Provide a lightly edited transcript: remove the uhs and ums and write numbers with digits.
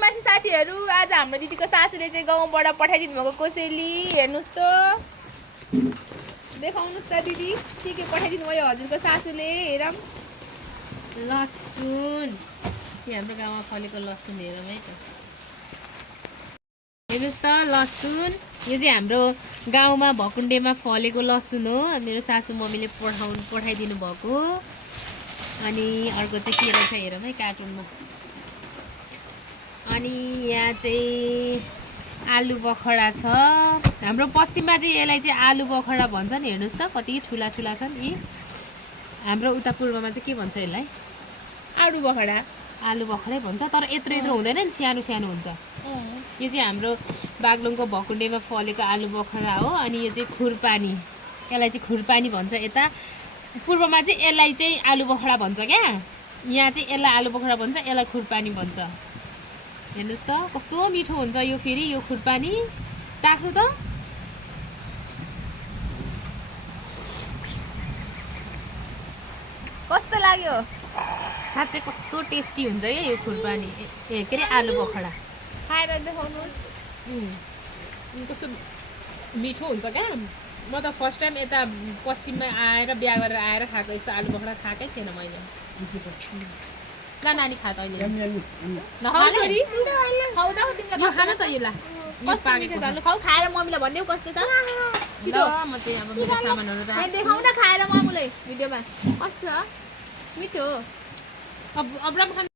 मासी साथीहरू आज हाम्रो दिदीको सासूले चाहिँ गाउँबाट पठाइदिनु भएको कोसेली हेर्नुस् त देखाउनुस् त दिदी के पठाइदिनु भयो हजुरको सासूले हेरौँ लसुन यो हाम्रो गाउँमा फलेको लसुन हेरौँ है त हेर्नुस् त लसुन यो चाहिँ हाम्रो गाउँमा भकुण्डेमा फलेको लसुन हो मेरो सासू मम्मीले पठाइदिनु भएको अनि अर्को चाहिँ के रहेछ हेरौँ है कार्टुनमा अनि यहाँ चाहिँ आलु बखडा छ हाम्रो पश्चिममा चाहिँ यसलाई चाहिँ आलु बखडा भन्छ नि हेर्नुस् त कति ठुला ठुला छन् यी हाम्रो उता पूर्वमा चाहिँ के भन्छ यसलाई आलु बखडै भन्छ तर यत्रो यत्रो हुँदैन नि सानो सानो हुन्छ यो चाहिँ हाम्रो बागलुङको भकुण्डेमा फलेको आलु बखडा हो अनि यो चाहिँ खुरपानी यसलाई चाहिँ खुरपानी भन्छ यता पूर्वमा चाहिँ यसलाई चाहिँ आलु बखडा भन्छ क्या यहाँ चाहिँ यसलाई आलु बखडा भन्छ यसलाई खुरपानी भन्छ हेर्नुस् त कस्तो मिठो हुन्छ यो फेरि यो खुरपानी चाख्नु त कस्तो लाग्यो साँच्चै कस्तो टेस्टी हुन्छ है यो खुरपानी के अरे आलु बखडा खाएर देखाउनुहोस् कस्तो मिठो हुन्छ क्या म त फर्स्ट टाइम यता पश्चिममा आएर बिहा गरेर आएर खाएको यस्तो आलु बखडा खाएकै थिएन मैले ल नानी खा त अहिले खान त यो ला खाऊ खाएर मम्मीलाई भनिदेऊ कस्तो छ म चाहिँ अब मेरो सामानहरू देखाउ न खाएर मम्मीलाई भिडियोमा कस्तो मिठो अब